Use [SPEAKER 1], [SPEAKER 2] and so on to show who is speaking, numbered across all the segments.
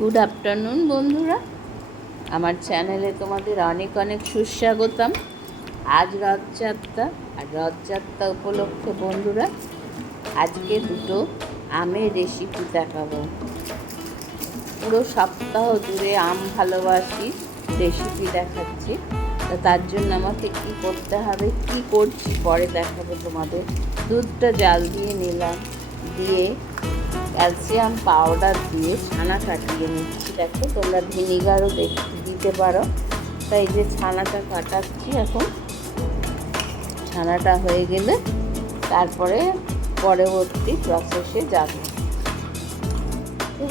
[SPEAKER 1] Good afternoon বন্ধুরা। আমার চ্যানেলে তোমাদের অনেক অনেক সুস্বাগতম। আজ রথযাত্রা, আর রথযাত্রা উপলক্ষে বন্ধুরা, আজকে দুটো আমের রেসিপি দেখাবো। পুরো সপ্তাহ জুড়ে আম ভালোবাসি রেসিপি দেখাচ্ছি। তা তার জন্য আমাকে কি করতে হবে, কি করছি পরে দেখাবো তোমাদের। দুধটা জাল দিয়ে নিলাম, দিয়ে ক্যালসিয়াম পাউডার দিয়ে ছানা কাটিয়ে নিচ্ছি। দেখো, তোমরা ভিনিগারও দিতে পারো। তাই যে ছানাটা কাটাচ্ছি এখন। ছানাটা হয়ে গেলে তারপরে পরবর্তী প্রসেসে যাব।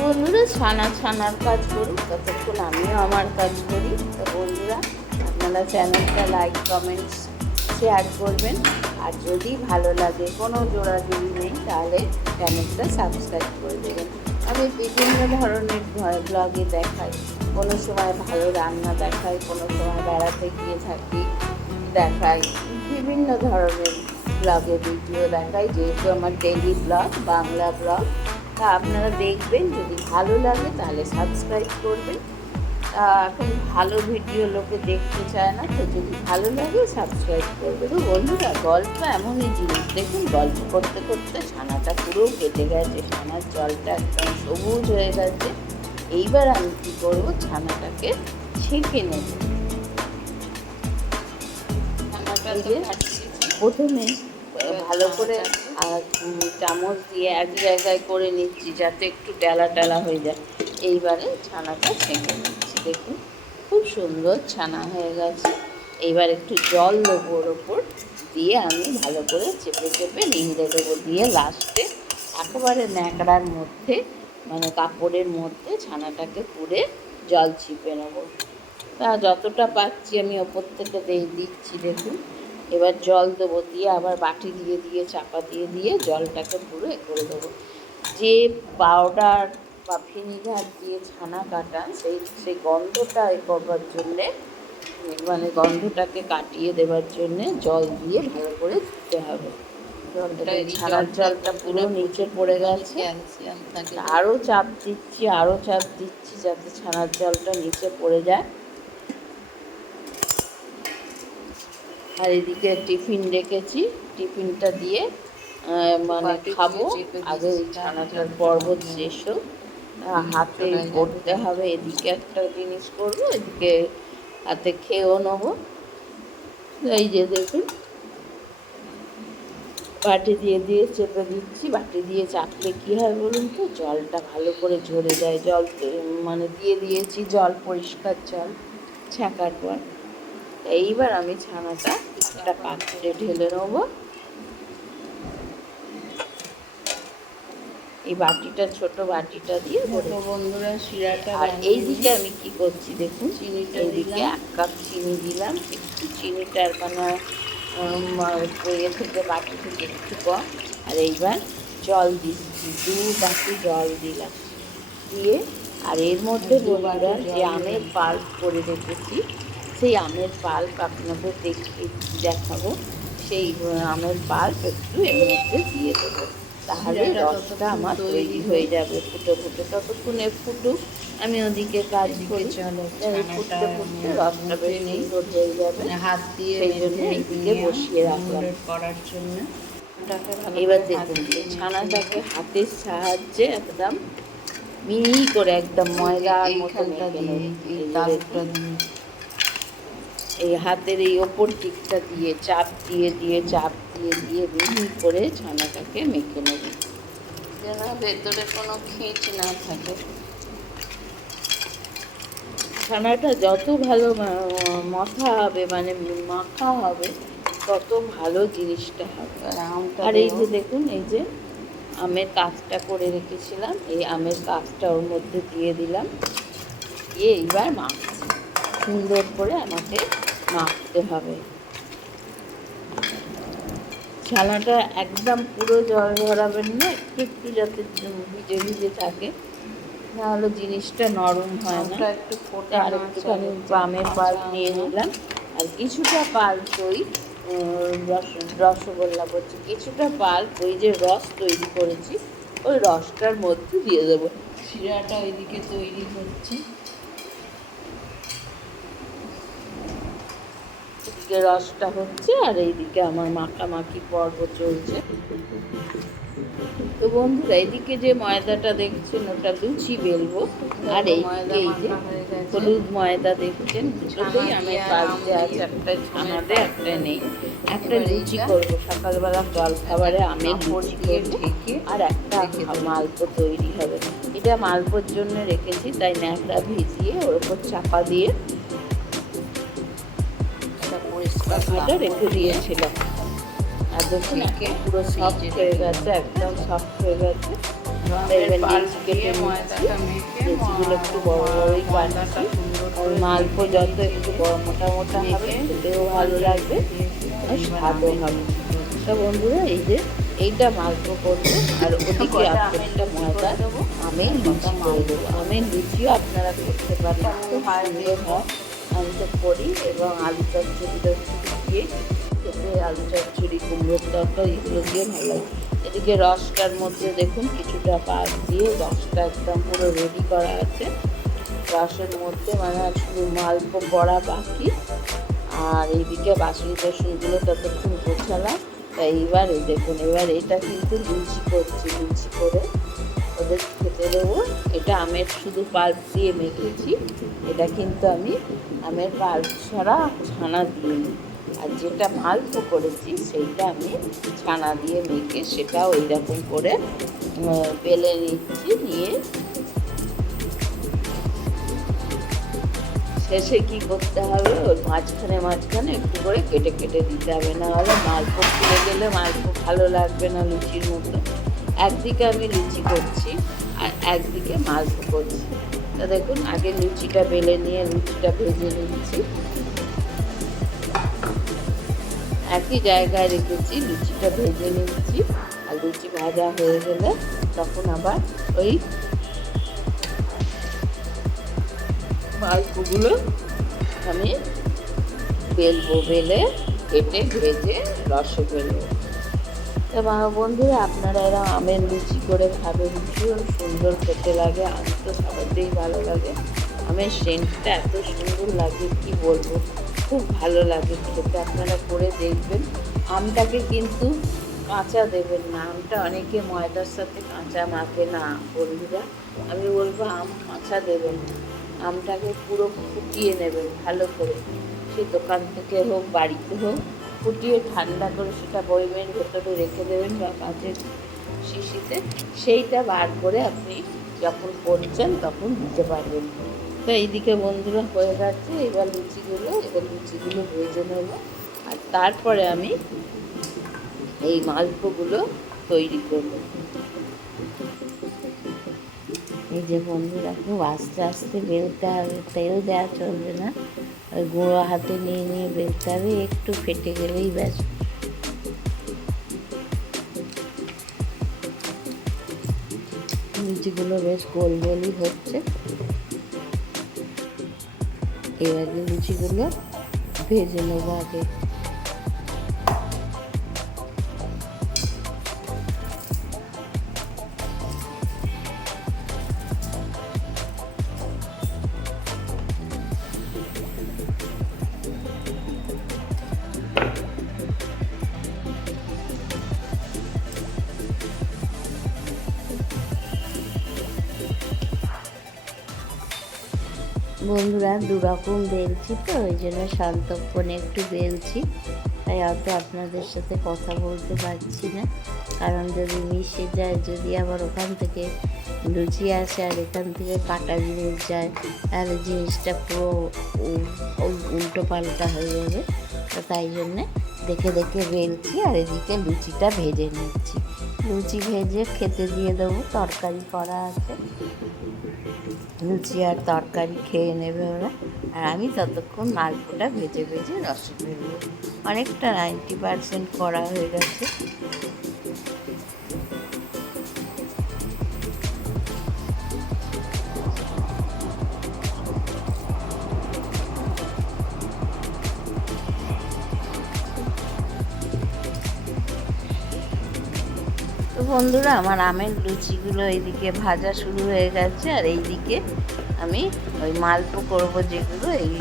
[SPEAKER 1] বন্ধুরা, ছানা ছানার কাজ করুক ততক্ষণ আমিও আমার কাজ করি। তো বন্ধুরা, আপনারা চ্যানেলটা লাইক কমেন্টস শেয়ার করবেন। আর যদি ভালো লাগে, কোনো জোড়া জোড়াজুড়ি নেই, তাহলে চ্যানেলটা সাবস্ক্রাইব করে দেবেন। আমি বিভিন্ন ধরনের ব্লগে দেখাই। কোনো সময় ভালো রান্না দেখাই, কোনো সময় বেড়াতে গিয়ে থাকি, দেখাই। বিভিন্ন ধরনের ব্লগে ভিডিও দেখাই, যেহেতু আমার ডেলি ব্লগ বাংলা ব্লগ তা আপনারা দেখবেন, যদি ভালো লাগে তাহলে সাবস্ক্রাইব করবেন। এখন ভালো ভিডিও লোকে দেখতে চায় না তো যদি ভালো লাগে সাবস্ক্রাইব করবে। তো বন্ধুরা গল্প এমনই জিনিস। দেখুন গল্প করতে করতে ছানাটা পুরো কেটে গেছে। ছানার জলটা একদম সবুজ হয়ে গেছে। এইবার আমি কী করব? ছানাটাকে ছেঁকে নেব। প্রথমে ভালো করে আর চামচ দিয়ে এক জায়গায় করে নিচ্ছি যাতে একটু ডালা টালা হয়ে যায়। এইবারে ছানাটা ছেঁকে নিচ্ছি দেখুন, খুব সুন্দর ছানা হয়ে গেছে। এইবার একটু জল দেবো ওর ওপর, দিয়ে আমি ভালো করে চেপে চেপে নিংড়ে দেবো। দিয়ে লাস্টে একেবারে ন্যাকড়ার মধ্যে মানে কাপড়ের মধ্যে ছানাটাকে পুড়ে জল ছিপে নেব। তা যতটা পাচ্ছি আমি ওপর থেকে দিচ্ছি দেখুন। এবার জল দেবো, দিয়ে আবার বাটি দিয়ে দিয়ে, চাপা দিয়ে দিয়ে জলটাকে পুরো এ করে দেবো। যে পাউডার বা ভিনিগার দিয়ে ছানা কাটা সেই সেই গন্ধটা এ করবার জন্যে মানে গন্ধটাকে কাটিয়ে দেবার জন্যে জল দিয়ে ভালো করে ধুতে হবে। ছানার জলটা পুরো নিচে পড়ে গেছে। আরও চাপ দিচ্ছি আরও চাপ দিচ্ছি যাতে ছানার জলটা নিচে পড়ে যায়। আর এদিকে টিফিন রেখেছি টিফিনটা দিয়ে মানে খাব। আগে ওই ছানাটার পর্বত শেষ হোক। হাতে করতে হবে এদিকে একটা জিনিস করব এদিকে হাতে খেয়েও নেব। এই যে দেখুন বাটি দিয়ে দিয়ে চেপে দিচ্ছি বাটি দিয়ে চাপলে কী হয় বলুন তো? জলটা ভালো করে ঝরে যায় জল মানে দিয়ে দিয়েছি জল পরিষ্কার জল ছাঁকার পর। এইবার আমি ছানাটা একটা পাত্রে ঢেলে নেব। এই বাটিটা ছোট বাটিটা দিয়ে
[SPEAKER 2] দেখো বন্ধুরা শিরাটা
[SPEAKER 1] আর এই দিকে আমি কি করছি দেখুন চিনিটা দিকে এক কাপ চিনি দিলাম। একটু চিনিটার মানে ইয়ে থেকে বাটি থেকে একটু কম। আর এইবার জল দিচ্ছি দু বাটি জল দিলাম। দিয়ে আর এর মধ্যে বন্ধুরা যে আমের পাল্প করে রেখেছি সেই আমের পাল্প আপনাদের দেখতে দেখাবো। সেই আমের পাল্প একটু এর মধ্যে দিয়ে দেবো। তাহলে রসটা আমার তৈরি হয়ে যাবে ফুটে ফুটে। ততক্ষণে ফুটুক আমি ওদিকে কাজ করি। ফুটতে ফুটতে রসটা বেশ সুন্দর হয়ে যাবে।
[SPEAKER 2] হাত দিয়ে
[SPEAKER 1] সেই জন্য এইদিকে বসিয়ে রাখলাম।
[SPEAKER 2] করার জন্য।
[SPEAKER 1] এবার দেখুন ছানাটাকে হাতের সাহায্যে একদম মিহি করে একদম ময়দার মতো
[SPEAKER 2] এইখানটা দিয়ে। এই
[SPEAKER 1] হাতের এই ওপর দিকটা দিয়ে চাপ দিয়ে দিয়ে চাপ দিয়ে দিয়ে মিহি করে ছানাটাকে মেখে নেব।
[SPEAKER 2] যেন ভেতরে কোনো খিঁচ না থাকে।
[SPEAKER 1] ছানাটা যত ভালো মাখা হবে মানে মাখা হবে তত ভালো জিনিসটা হবে।
[SPEAKER 2] আর
[SPEAKER 1] এই যে দেখুন এই যে আমের কাজটা করে রেখেছিলাম এই আমের কাজটা ওর মধ্যে দিয়ে দিলাম। দিয়ে এইবার মাখছি। সুন্দর করে আমাকে মাখতে হবে। ছানাটা একদম পুরো জল ভরাবেন না একটু একটু যাতে ভিজে ভিজে থাকে নাহলে জিনিসটা নরম হয় না।
[SPEAKER 2] একটু ফোটা
[SPEAKER 1] আর একটুখানি বামের পাল নিয়ে নিলাম আর কিছুটা পাল দই রস রসগোল্লা করছি কিছুটা পাল ওই যে রস তৈরি করেছি ওই রসটার মধ্যে দিয়ে দেবো। শিরাটা ওইদিকে তৈরি হচ্ছে। এদিকে রসটা হচ্ছে আর এইদিকে আমার মাখামাখি পর্ব চলছে। তো বন্ধুরা এইদিকে যে ময়দাটা দেখছেন ওটা লুচি বেলবো। আর এইদিকে এই যে হলুদ ময়দা দেখছেন দুটোতেই আমি পাল্টে আছে। একটা ছানাতে একটা নেই। একটা লুচি করব সকালবেলা জল খাবারে আমের লুচি করব। আর একটা মালপো তৈরি হবে। এটা মালপোর জন্য রেখেছি তাই ন্যাকড়া ভিজিয়ে ওর উপর চাপা দিয়ে ঢাকাটা রেখে দিয়েছিলাম আর দেখুন পুরো সফট হয়ে গেছে একদম সফট হয়ে গেছে। এবার কেটে একটু বড় বড়ই বানাচ্ছি মালপো যত একটু বড় মোটা মোটা হবে খেতেও ভালো লাগবে আর স্বাদও হবে। তো বন্ধুরা এই যে এইটা মালপো করব আর ওদিকে আপনারটা ময়দা। আমের লুচি করে দেবো। আমের লুচিও আপনারা করতে পারেন। খুব সুন্দর হয়। আমি তো করি এবং আলু চচ্চড়িটা একটু দিয়ে খেতে আলু চচ্চড়ি, কুমড়োর তরকারি, এগুলো দিয়ে ভালো লাগে। এদিকে রসটার মধ্যে দেখুন, কিছুটা পাক দিয়ে রসটা একদম পুরো রেডি করা আছে। রসের মধ্যে মানে শুধু মালপো বড়া বাকি। আর এইদিকে বাসন টাসনগুলো ততক্ষণ গোছালাম। তাই এবার এই দেখুন, এবার এটা কিন্তু লুচি করছি লুচি করে ওদের খেতে দেবো। এটা আমের শুধু পাল্প দিয়ে মেখেছি। এটা কিন্তু আমি আমের পাল্প ছাড়া ছানা দিয়ে আর যেটা মালপো করেছি, সেইটা আমি ছানা দিয়ে মেখে সেটাও এইরকম করে বেলে নিচ্ছি, নিয়ে শেষে কি করতে হবে? ওর মাঝখানে মাঝখানে একটু করে কেটে কেটে দিতে হবে, না হলে মালপো খুলে গেলে মালপো ভালো লাগবে না লুচির মতো। একদিকে আমি লুচি করছি, আর একদিকে মালপো করছি। তা দেখুন, আগে লুচিটা বেলে নিয়ে লুচিটা ভেজে নিচ্ছি। একই জায়গায় রেখেছি, লুচিটা ভেজে নিচ্ছি আর লুচি ভাজা হয়ে গেলে তখন আবার ওই মালপোগুলো আমি বেলবো, বেলে কেটে ভেজে রসে বেলবো তো মা বন্ধুরা, আপনারা এরা আমের লুচি করে খাবেন ভীষণ সুন্দর খেতে লাগে, আমি তো সবাইতেই ভালো লাগে। আমের সেন্টটা এত সুন্দর লাগে, কি বলব? খুব ভালো লাগে খেতে, আপনারা করে দেখবেন। আমটাকে কিন্তু কাঁচা দেবেন না, আমটা অনেকে ময়দার সাথে কাঁচা মাখে না, বন্ধুরা। আমি বলব আম কাঁচা দেবেন না, আমটাকে পুরো ফুটিয়ে নেবেন ভালো করে। সে দোকান থেকে হোক, বাড়িতে হোক, ফুটিয়ে ঠান্ডা করে সেটা বয়মের ভেতরে রেখে দেবেন বা কাঁচের শিশিতে। সেইটা বার করে আপনি যখন করছেন তখন দিতে পারবেন। তো এইদিকে বন্ধুরা হয়ে গেছে, এবার লুচিগুলো এবার লুচিগুলো ভেজে নেব। আর তারপরে আমি এই মালপোগুলো তৈরি করব। এই যে বন্ধুরা, খুব আস্তে আস্তে বেলতে হবে, তেল দেওয়া চলবে না। গুঁড়ো হাতে নিয়ে নিয়ে বেলতে হবে, একটু ফেটে গেলেই ব্যাস। লুচিগুলো বেশ গোল গোলই হচ্ছে। এবারে লুচিগুলো ভেজে নেব আগে। বন্ধুরা দু রকম বেলছি তো, ওই জন্য শান্তক্ষণে একটু বেলছি তাই অত আপনাদের সাথে কথা বলতে পারছি না। কারণ যদি মিশে যায়, যদি আবার ওখান থেকে লুচি আসে আর এখান থেকে কাটা জিনিস যায়, তাহলে জিনিসটা পুরো উল্টো পাল্টা হয়ে যাবে। তো তাই জন্যে দেখে দেখে বেলছি আর এদিকে লুচিটা ভেজে নিচ্ছি। লুচি ভেজে খেতে দিয়ে দেবো, তরকারি করা আছে। লুচি আর তরকারি খেয়ে নেবে ওরা। আর আমি ততক্ষণ মালপোটা ভেজে ভেজে রসে ফেলব অনেকটা নাইনটি পারসেন্ট করা হয়ে গেছে। বন্ধুরা, আমার আমের লুচিগুলো এইদিকে ভাজা শুরু হয়ে গেছে, আর এইদিকে আমি ওই মালপো করব যেগুলো, এই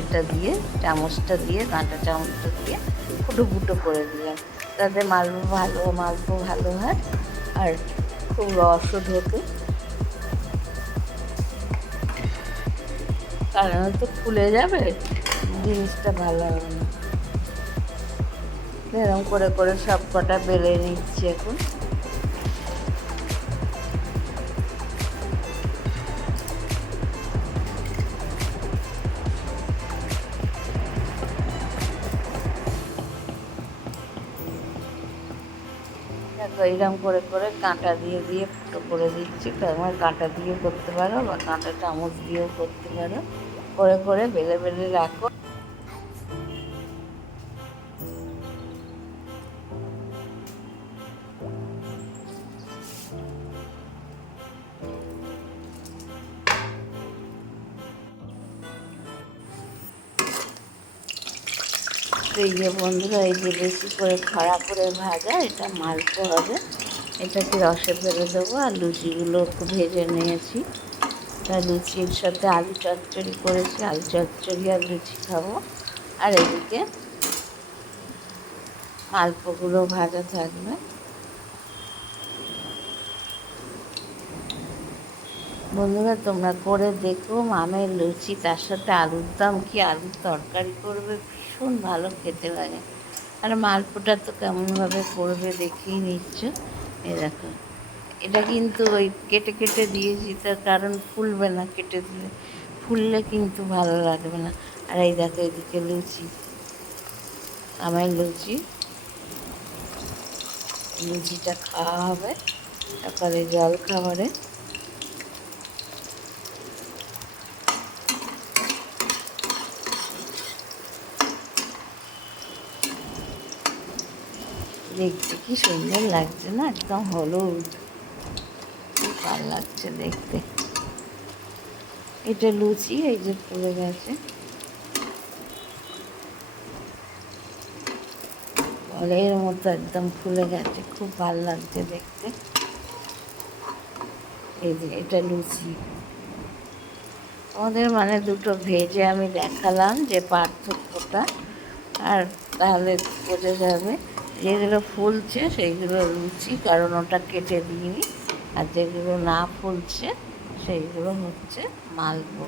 [SPEAKER 1] এটা দিয়ে, চামচটা দিয়ে কাঁটা চামচটা দিয়ে ফুটো ফুটো করে দিলাম। তাতে মালপো ভালো মালপো ভালো হয়, আর খুব রসও ঢোকে কারণ তো ফুলে যাবে, জিনিসটা ভালো হবে না। এরকম করে করে সব কটা বেলে নিচ্ছি এখন। এইরকম করে করে কাঁটা দিয়ে দিয়ে ফুটো করে দিচ্ছি। তোমার কাঁটা দিয়ে করতে পারো বা কাঁটা চামচ দিয়েও করতে পারো। করে করে বেলে বেলে রাখো। এই যে বন্ধুরা, এই যে বেশি করে খরা করে ভাজা, এটা মালপো হবে। এটাকে রসে ফেলে দেবো আর লুচিগুলো একটু ভেজে নিয়েছি। তা লুচির সাথে আলু চচ্চড়ি করেছি, আলু চচ্চড়ি আর লুচি খাব। আর এদিকে মালপোগুলো ভাজা থাকবে। বন্ধুরা, তোমরা করে দেখো, মামের লুচি, তার সাথে আলুর দম, কি আলুর তরকারি করবে, ভীষণ ভালো খেতে লাগে। আর মালপোটা তো কেমনভাবে করবে দেখেই নিচ্ছ। এ দেখো, এটা কিন্তু ওই কেটে কেটে দিয়েছি, তার কারণ ফুলবে না কেটে দিলে। ফুললে কিন্তু ভালো লাগবে না। আর এই দেখো, এদিকে লুচি আমার লুচি। লুচিটা খাওয়া হবে, তারপরে জল খাবারে দেখতে কি সুন্দর লাগছে না? একদম হলুদ। ভালো লাগছে দেখতে। এটা লুচি, এই যে পড়ে গেছে। বলের মতো একদম ফুলে গেছে, খুব ভালো লাগছে দেখতে। এই যে এটা লুচি। আমাদের মানে দুটো ভেজে আমি দেখালাম যে পার্থক্যটা, আর তাহলে বোঝা যাবে। যেগুলো ফুলছে সেইগুলো লুচি কারণ ওটা কেটে দিইনি। আর যেগুলো না ফুলছে সেইগুলো হচ্ছে মালপো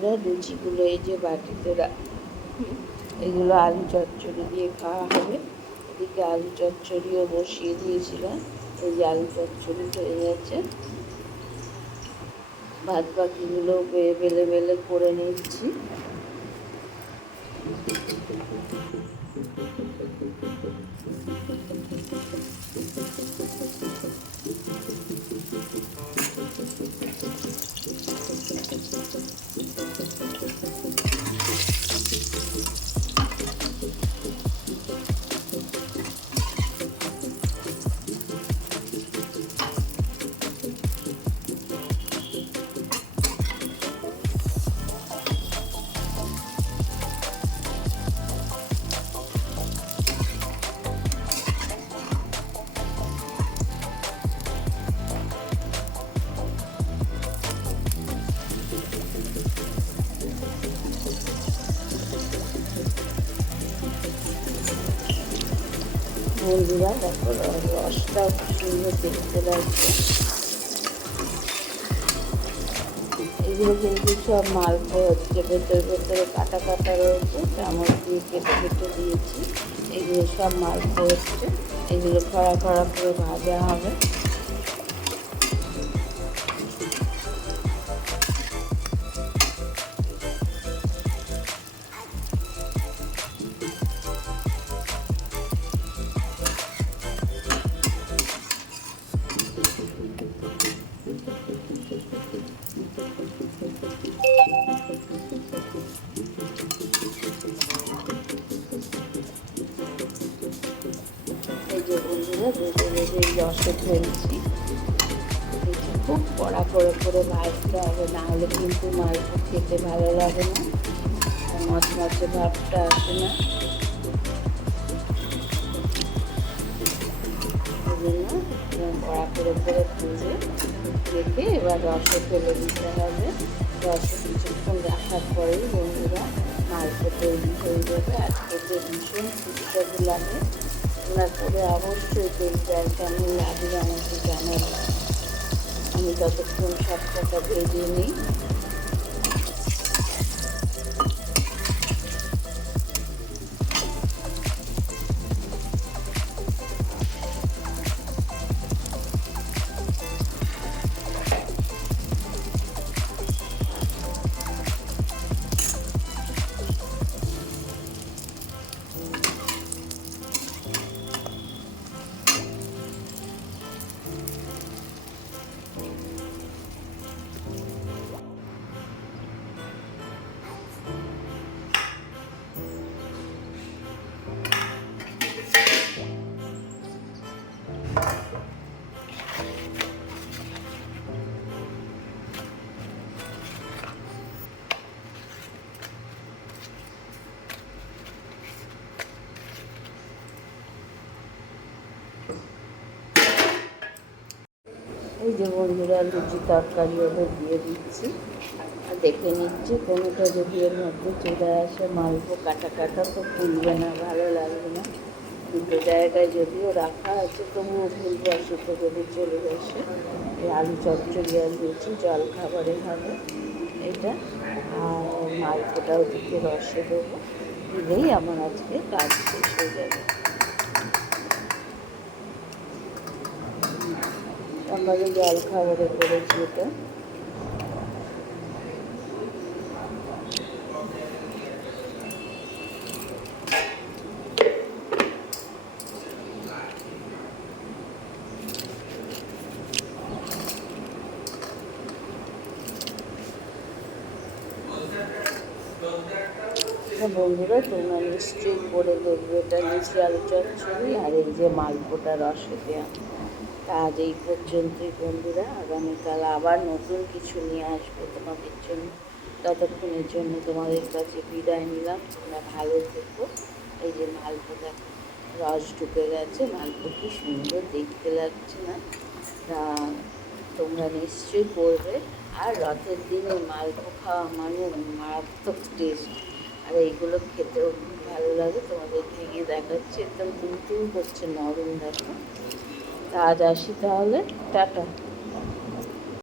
[SPEAKER 1] বন্ধুরা লুচিগুলো এই যে বাটিতে এগুলো আলু চচ্চড়ি দিয়ে খাওয়া হবে। এদিকে আলু চচ্চড়িও বসিয়ে দিয়েছিলাম। এই যে আলু চচ্চড়ি হয়ে গেছে। ভাত বাকিগুলো বেলে বেলে করে নিচ্ছি। বন্ধুরা, দেখো রসটাও খুব সুন্দর দেখতে লাগছে এগুলো কিন্তু সব মালপো হচ্ছে, ভেতরে ভেতরে কাটা কাটা রয়েছে, চামচ দিয়ে কেটে কেটে দিয়েছি। এগুলো সব মালপো হচ্ছে, এগুলো খরা খরা করে ভাজা হবে। হবে না হলে কিন্তু মালপো খেতে ভালো লাগে না। আর মচমচে ভাবটা আসে না। জন্য কড়া করে করে ভেজে রেখে এবার রসে ফেলে দিতে হবে। রসে কিছুক্ষণ রাখার পরেই বন্ধুরা মালপো তৈরি হয়ে যাবে। আর খেতে ভীষণ সুস্বাদু লাগে। তোমরা করে অবশ্যই কেমন লাগবে আমাকে জানাবে। আমি ততক্ষণ কথা ভেজে নিই যে বন্ধুরা লুচি, তরকারি ওদের দিয়ে দিচ্ছি। দেখে নিচ্ছি, কোনোটা যদি এর মধ্যে চলে আসে, মালপো, কাটা কাটা, তো ফুলবে না, ভালো লাগবে না। দুটো জায়গায় যদিও রাখা আছে, তবুও ফুলবে আসতে যদি চলে আসে, এই আলু চচ্চড়ি আর লুচি, জল খাবারে হবে এটা। আর মালপোটাও দিকে রসে দেবো, দিলেই আমার আজকে কাজ শেষ হয়ে যাবে। সকালে জল খাবারে করেছি এটা। হ্যাঁ বন্ধুরা, তোমরা নিশ্চয়ই করে দেখবে এটা লুচি আলু চচ্চড়ি আর এই যে মালপোটা রসে দেওয়া আজ এই পর্যন্তই বন্ধুরা। আগামীকাল আবার নতুন কিছু নিয়ে আসব তোমাদের জন্য। ততক্ষণের জন্য তোমাদের কাছে বিদায় নিলাম। তোমরা ভালো থেকো। এই যে মালপো দেখো রস ঢুকে গেছে। মালপো কি সুন্দর দেখতে লাগছে না? তোমরা নিশ্চয়ই করবে আর রথের দিনে মালপো খাওয়া মানে মারাত্মক টেস্ট আর এইগুলো খেতেও খুব ভালো লাগে। তোমাদের ভেঙে দেখাচ্ছে। একদম তুম তুম করছে নরম দেখো। আজ আসি তাহলে টাটা।